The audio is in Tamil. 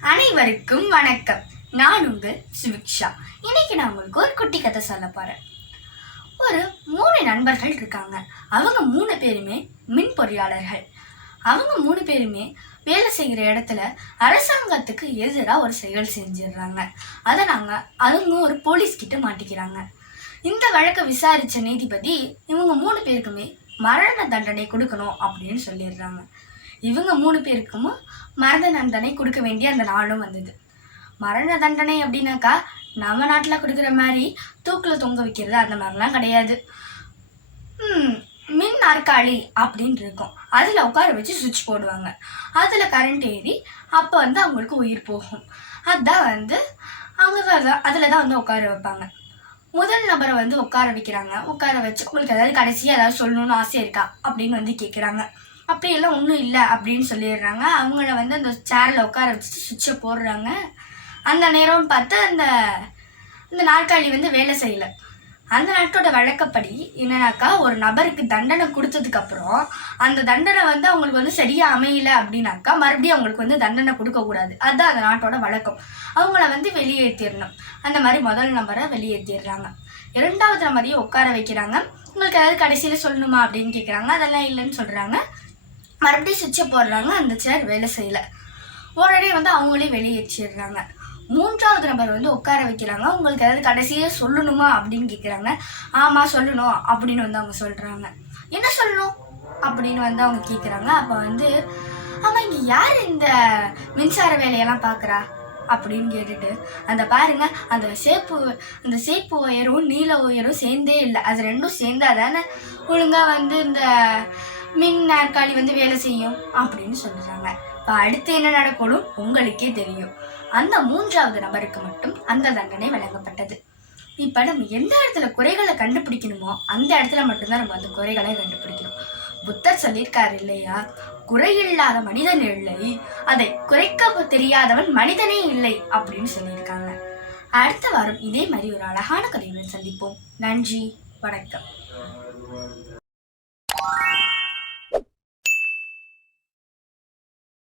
அனைவருக்கும் வணக்கம். நான் உங்கள் சுவிக்ஷா. இன்னைக்கு நான் உங்களுக்கு ஒரு குட்டி கதை சொல்ல போறேன். ஒரு மூணு நண்பர்கள் இருக்காங்க. அவங்க மூணு பேருமே மின் பொறியாளர்கள். அவங்க மூணு பேருமே வேலை செய்கிற இடத்துல அரசாங்கத்துக்கு எதிராக ஒரு செயல் செஞ்சிடுறாங்க. அதை நாங்கள் அவங்க ஒரு போலீஸ் கிட்ட மாட்டிக்கிறாங்க. இந்த வழக்கை விசாரித்த நீதிபதி இவங்க மூணு பேருக்குமே மரண தண்டனை கொடுக்கணும் அப்படின்னு சொல்லிடுறாங்க. இவங்க மூணு பேருக்கும் மரண தண்டனை கொடுக்க வேண்டிய அந்த நாளும் வந்தது. மரண தண்டனை அப்படின்னாக்கா நம்ம நாட்டில் கொடுக்குற மாதிரி தூக்கில் தொங்க வைக்கிறது அந்த மாதிரிலாம் கிடையாது. மின் நாற்காலி அப்படின்னு இருக்கும். அதில் உட்கார வச்சு சுவிட்ச் போடுவாங்க. அதில் கரண்ட் ஏறி அப்போ வந்து அவங்களுக்கு உயிர் போகும். அதுதான் வந்து அவங்க அதில் தான் வந்து உட்கார வைப்பாங்க. முதல் நபரை வந்து உட்கார வைக்கிறாங்க. உட்கார வச்சு உங்களுக்கு ஏதாவது கடைசியாக ஏதாவது சொல்லணும்னு ஆசை இருக்கா? அப்படின்னு வந்து கேட்குறாங்க அப்படியெல்லாம் ஒன்றும் இல்லை அப்படின்னு சொல்லிடுறாங்க. அவங்கள வந்து அந்த சேரில் உட்கார வச்சுட்டு சுவிட்சை போடுறாங்க. அந்த நேரம் பார்த்து அந்த இந்த நாற்காலி வந்து வேலை செய்யலை. அந்த நாட்டோட வழக்கப்படி என்னன்னாக்கா ஒரு நபருக்கு தண்டனை கொடுத்ததுக்கப்புறம் அந்த தண்டனை வந்து அவங்களுக்கு வந்து சரியாக அமையல அப்படின்னாக்கா மறுபடியும் அவங்களுக்கு வந்து தண்டனை கொடுக்கக்கூடாது அதுதான் அந்த நாட்டோட வழக்கம். அவங்கள வந்து வெளியேற்றிடணும் அந்த மாதிரி முதல் நபரை வெளியேற்றிடுறாங்க இரண்டாவது நபரையும் உட்கார வைக்கிறாங்க. உங்களுக்கு ஏதாவது கடைசியில் சொல்லணுமா? அப்படின்னு கேட்குறாங்க அதெல்லாம் இல்லைன்னு சொல்கிறாங்க மறுபடியும் சுவிட்சை போடுறாங்க. அந்த சேர் வேலை செய்யலை. உடனே வந்து அவங்களே வெளியேற்றிடுறாங்க. மூன்றாவது நபர் வந்து உட்கார வைக்கிறாங்க. உங்களுக்கு ஏதாவது கடைசியே சொல்லணுமா? அப்படின்னு கேட்குறாங்க ஆமாம் சொல்லணும் அப்படின்னு வந்து அவங்க சொல்கிறாங்க என்ன சொல்லணும்? அப்படின்னு வந்து அவங்க கேட்குறாங்க அப்போ வந்து ஆமாம் இங்கே யார் இந்த மின்சார வேலையெல்லாம் பார்க்குறா அப்படின்னு கேட்டுட்டு அந்த பாருங்க அந்த சேப்பு அந்த சேப்பு உயரும் நீல உயரும் சேர்ந்தே இல்லை. அது ரெண்டும் சேர்ந்தாதானே ஒழுங்காக வந்து இந்த மின் நாற்காலி வந்து வேலை செய்யும் அப்படின்னு சொல்லுறாங்க இப்போ அடுத்து என்ன நடக்கணும்? உங்களுக்கே தெரியும். அந்த மூன்றாவது நபருக்கு மட்டும் அந்த தண்டனை வழங்கப்பட்டது. இப்போ நம்ம எந்த இடத்துல குறைகளை கண்டுபிடிக்கணுமோ அந்த இடத்துல மட்டும்தான் நம்ம அந்த குறைகளை கண்டுபிடிக்கணும். புத்தர் சொல்லியிருக்காரு இல்லையா? குறை இல்லாத மனிதன் இல்லை. அதை குறைக்க தெரியாதவன் மனிதனே இல்லை அப்படின்னு சொல்லியிருக்காங்க. அடுத்த வாரம் இதே மாதிரி ஒரு அழகான கதையுடன் சந்திப்போம். நன்றி. வணக்கம்.